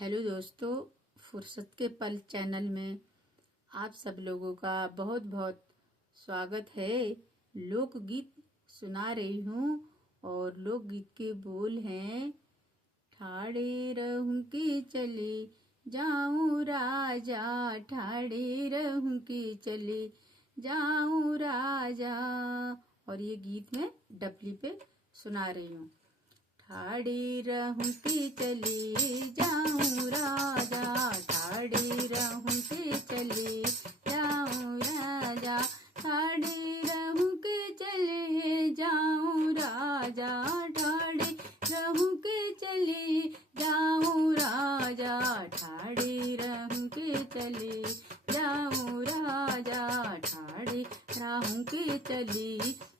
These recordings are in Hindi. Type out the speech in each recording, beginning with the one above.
हेलो दोस्तों, फुर्सत के पल चैनल में आप सब लोगों का बहुत बहुत स्वागत है। लोकगीत सुना रही हूँ और लोकगीत के बोल हैं। ठाड़े रहूं कि चले जाऊं राजा, ठाड़े रहूं कि चले जाऊं राजा। और ये गीत मैं डफली पे सुना रही हूँ। ठाड़े रहूं कि चले जाऊं राजा, ठाड़े रहूं कि चले जाऊं राजा, ठाड़े रहूं कि चले जाऊं राजा, ठाड़े रहूं कि चले जाऊं राजा, ठाड़े रहूं कि चले जाऊं राजा, ठाड़े रहूं कि चले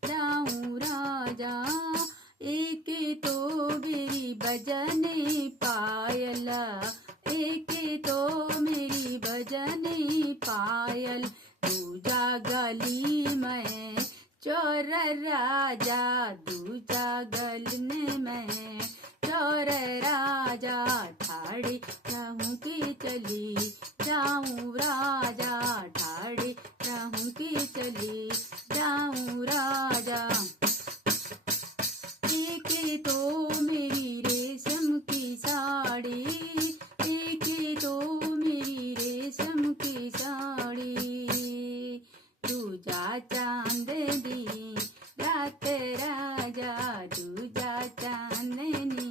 जाऊं राजा। एक तो मेरी बजने पायला, एक तो मेरी बजने पायल, दूजा गली में चोर राजा, दूजा गलने में चोर राजा, ठाड़े रहूं कि चली जाऊं राजा, ठाड़े रहूं कि चली जाऊं राजा। एक तो मेरी रेशम की साड़ी, एक तो मेरी रेशम की साड़ी, दूजा चांदनी रात राजा, दूजा चांदनी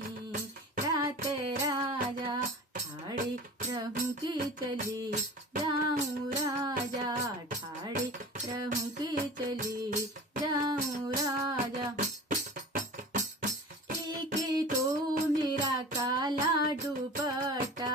रात राजा, ठाड़े रहूं कि चली जाऊं राजा, ठाड़े रहूं कि चली जाऊं राजा। एक तो मेरा काला दुपट्टा,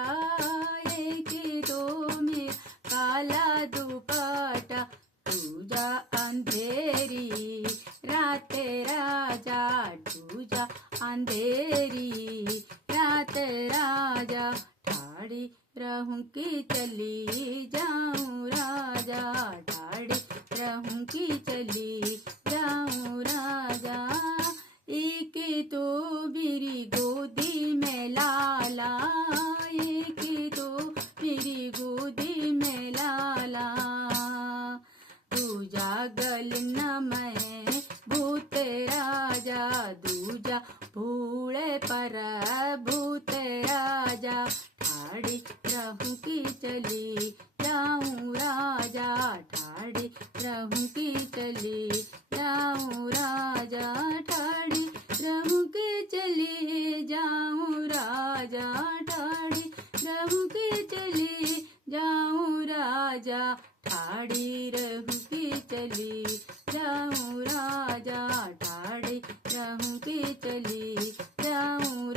एक तो मेरा काला दुपट्टा, दूजा अंधेरी रात राजा, दूजा अंधेरी रात राजा, ठाड़े रहूं कि चली जाऊं राजा, ठाड़े रहूं कि चली जाऊं राजा। एक तो मेरी गोदी में लाला, एक तो मेरी गोदी में लाला, दूजा गलना में भूत राजा, दूजा भूले पर भूत राजा, ठाड़े रहूं कि चली जाऊं राजा, ठाड़े रहूं कि चली जाऊं राजा, ठाड़े रहूं कि चले जाऊं राजा, ठाड़े रहूं कि चले जाऊं राजा, ठाड़े रहूं कि चले जाऊं राजा, ठाड़े रहूं कि चले जाऊं